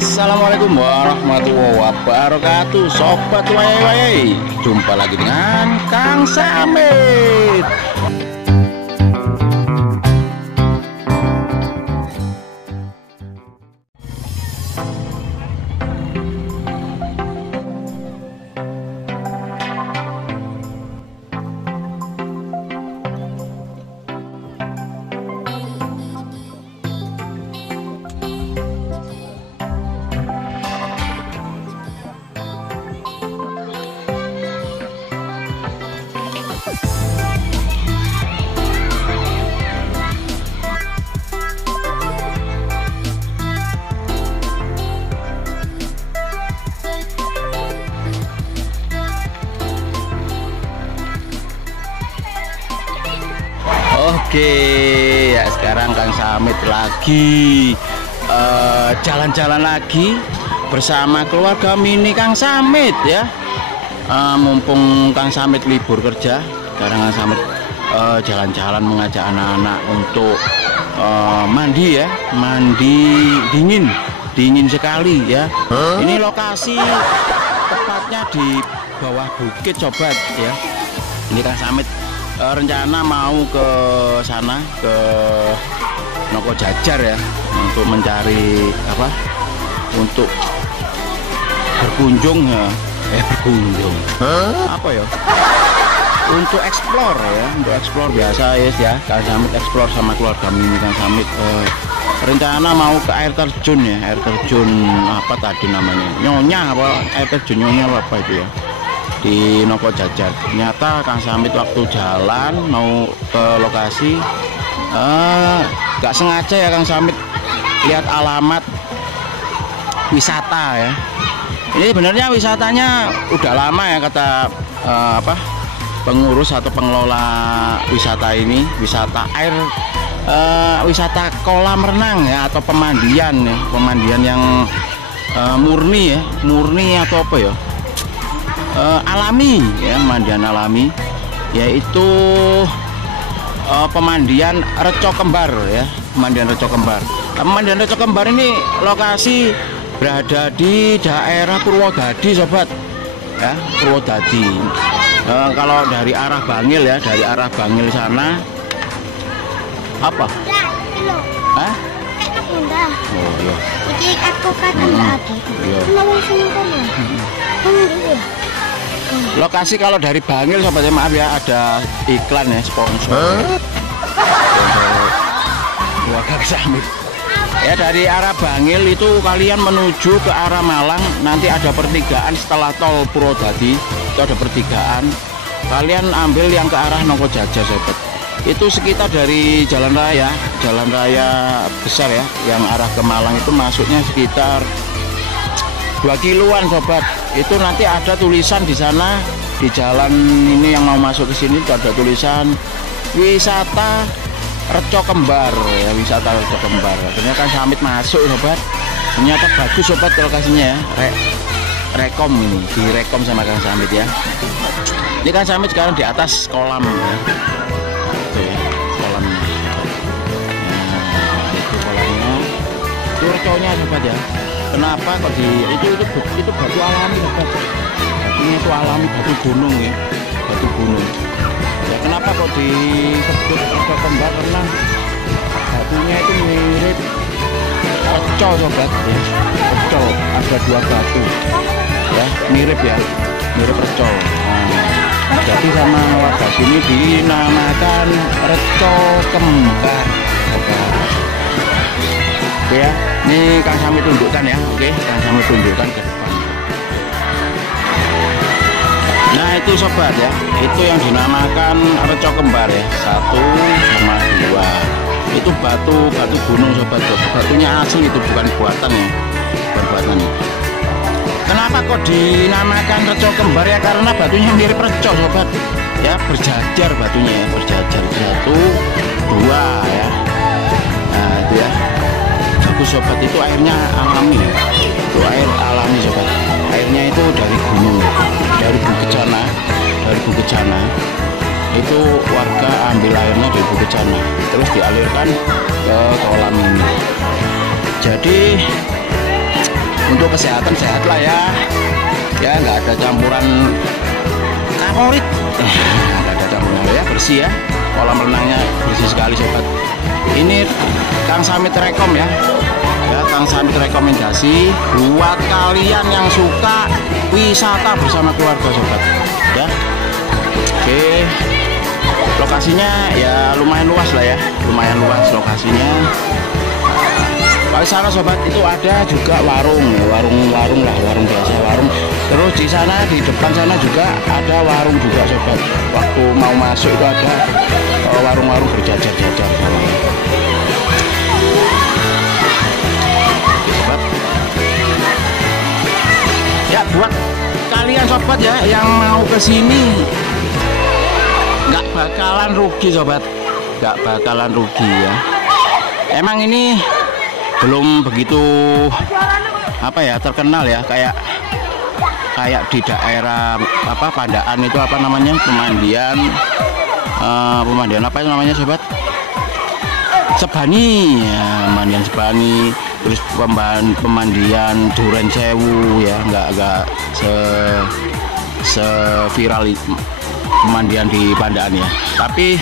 Assalamualaikum warahmatullahi wabarakatuh, sobat wae. Jumpa lagi dengan Kang Samit. Oke, ya sekarang Kang Samit lagi jalan-jalan lagi bersama keluarga mini Kang Samit ya. Mumpung Kang Samit libur kerja, sekarang Kang Samit jalan-jalan mengajak anak-anak untuk mandi ya, mandi dingin sekali ya. Ini lokasi tepatnya di bawah bukit sobat ya. Ini Kang Samit rencana mau ke sana, ke Noko Jajar ya, untuk mencari apa, untuk berkunjung ya, berkunjung apa ya, untuk explore ya, untuk explore biasa ya. Kang Samit explore sama keluarga mini Kang Samit rencana mau ke air terjun ya, air terjun apa tadi namanya, Nyonya apa, air terjun Nyonya apa itu ya, di Noko Jajar. Ternyata Kang Samit waktu jalan mau ke lokasi gak sengaja ya Kang Samit lihat alamat wisata ya. Ini sebenarnya wisatanya udah lama ya, kata apa, pengurus atau pengelola wisata ini, wisata air, wisata kolam renang ya, atau pemandian ya, pemandian yang murni ya, murni atau apa ya, alami ya, pemandian alami, yaitu pemandian Reco Kembar ya, pemandian Reco Kembar. Pemandian Reco Kembar ini lokasi berada di daerah Purwodadi sobat ya, Purwodadi. Kalau dari arah Bangil ya, dari arah Bangil sana apa? Hah? Oh iya. Iki aku kadang ada. Lokasi kalau dari Bangil sobat ya, maaf ya, ada iklan ya, sponsor. Keluarga Samit. Ya, dari arah Bangil itu kalian menuju ke arah Malang, nanti ada pertigaan setelah tol Purwodadi, itu ada pertigaan. Kalian ambil yang ke arah Noko Jajar sobat. Itu sekitar dari jalan raya besar ya, yang arah ke Malang itu masuknya sekitar 2 kiloan sobat. Itu nanti ada tulisan di sana, di jalan ini yang mau masuk ke sini itu ada tulisan wisata Reco Kembar ya, wisata Reco Kembar. Akhirnya Kang Samit masuk sobat, ternyata bagus sobat lokasinya ya, rekom ini, direkom sama Kang Samit ya. Ini Kang Samit sekarang di atas kolam ya, itu ya, kolamnya. Nah, itu kolamnya, itu reconya sobat ya. Kenapa kok di itu batu alami sobat, batunya itu alami, batu gunung ya, batu gunung ya. Kenapa kok disebut Reco Kembar? Karena batunya itu mirip reco sobat ya, reco, ada 2 batu ya, mirip ya, mirip reco. Nah, jadi sama warga sini dinamakan Reco Kembar sobat. Oke ya, ini Kang Samit tunjukkan ya. Oke, Kang Samit tunjukkan ke depan. Nah itu sobat ya, itu yang dinamakan Reco Kembar ya, 1 sama 2. Itu batu gunung sobat, batunya asli, itu bukan buatan ya, bukan buatan ya. Kenapa kok dinamakan Reco Kembar ya? Karena batunya mirip reco sobat ya, berjajar batunya ya, berjajar 1, 2 ya. Nah itu ya, bagus sobat. Itu airnya alami ya, itu air alami sobat. Airnya itu dari gunung, dari Bukit Cana. Itu warga ambil airnya dari Bukit Cana, terus dialirkan ke kolam ini. Jadi untuk kesehatan sehat lah ya. Ya nggak ada campuran kaporit, nggak ada campuran ya, bersih ya. Kolam renangnya bersih sekali sobat. Ini Kang Samit rekom ya. Ya, Kang Samit rekomendasi buat kalian yang suka wisata bersama keluarga sobat. Ya. Oke. Lokasinya ya lumayan luas lah ya, lumayan luas lokasinya. Kalau sana sobat itu ada juga warung lah, warung biasa, warung. Terus di sana di depan sana juga ada warung juga sobat. Waktu mau masuk itu ada warung-warung berjajar-jajar. Sobat. Ya buat kalian sobat ya yang mau ke sini nggak bakalan rugi sobat, nggak bakalan rugi ya. Emang ini belum begitu apa ya terkenal ya, kayak di daerah apa Pandaan itu apa namanya, pemandian apa itu namanya sobat, Sebani ya, pemandian Sebani. Terus pemandian Duren Sewu ya, nggak se viral pemandian di Pandaan ya. Tapi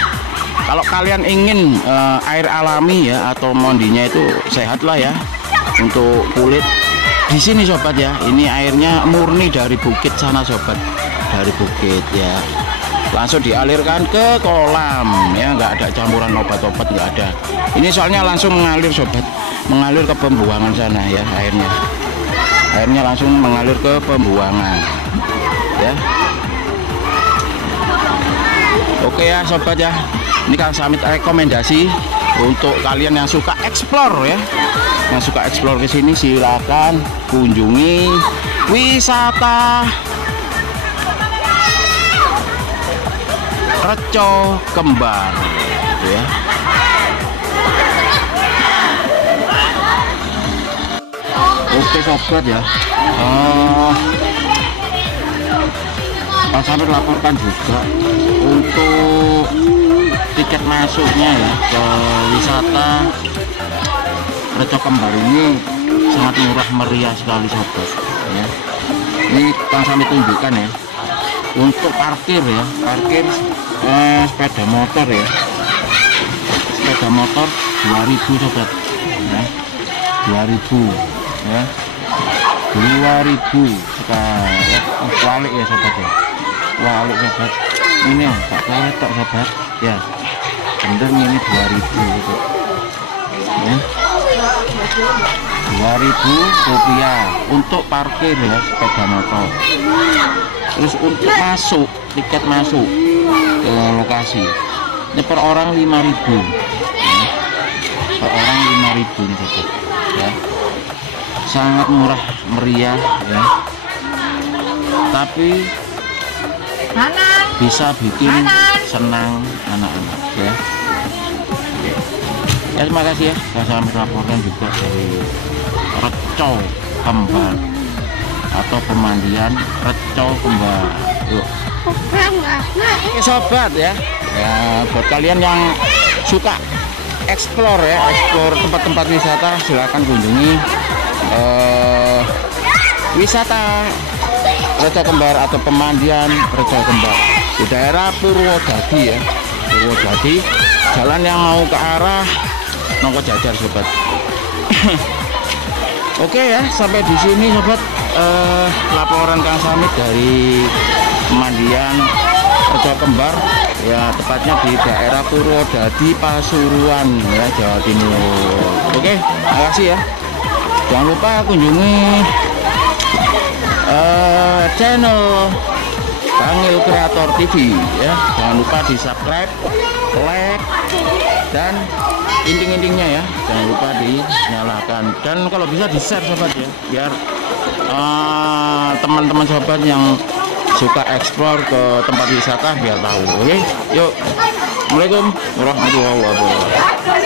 kalau kalian ingin air alami ya atau mandinya itu sehat lah ya untuk kulit, di sini sobat ya. Ini airnya murni dari bukit sana sobat, dari bukit ya. Langsung dialirkan ke kolam ya, nggak ada campuran obat-obat, nggak ada. Ini soalnya langsung mengalir sobat, mengalir ke pembuangan sana ya airnya. Airnya langsung mengalir ke pembuangan ya. Oke ya sobat ya, ini Kang Samit rekomendasi untuk kalian yang suka explore ya, yang suka explore ke sini silakan kunjungi wisata Reco Kembar ya. Oke sobat ya, Kang Samit laporkan juga untuk tiket masuknya ya ke wisata Reco Kembar ini sangat murah meriah sekali sobat ya. Ini Kang Samit tunjukkan ya untuk parkir ya, parkir sepeda motor ya, sepeda motor 2000 sobat ya, 2000 ya, 2000 sekarang ya. Walik ya sobat ya, walik sobat. Ini ya tak ketok sobat ya, bener ini 2000 sobat ya, 2000 rupiah untuk parkir ya sepeda motor. Terus untuk masuk, tiket masuk ke lokasi ini per orang 5.000 ya. Per orang 5.000 nih sobat ya, sangat murah meriah ya, tapi bisa bikin senang anak-anak ya. Oke. Ya terima kasih ya, saya melaporkan juga dari Reco Kembar atau pemandian Reco Kembar. Yuk. Oke sobat ya, ya buat kalian yang suka explore ya, explore tempat-tempat wisata, silakan kunjungi wisata Reco Kembar atau pemandian Reco Kembar di daerah Purwodadi ya, Purwodadi, jalan yang mau ke arah Nongko Jajar sobat. Oke ya, sampai di sini sobat laporan Kang Samit dari pemandian Reco Kembar ya, tepatnya di daerah Purwodadi, Pasuruan ya, Jawa Timur. Oke, makasih ya. Jangan lupa kunjungi channel Bangil Kreator TV ya. Jangan lupa di subscribe, like, dan inting-intingnya ya jangan lupa dinyalakan, dan kalau bisa di share sobat ya, biar teman-teman sobat yang suka explore ke tempat wisata biar tahu. Oke, yuk. Assalamualaikum warahmatullahi wabarakatuh.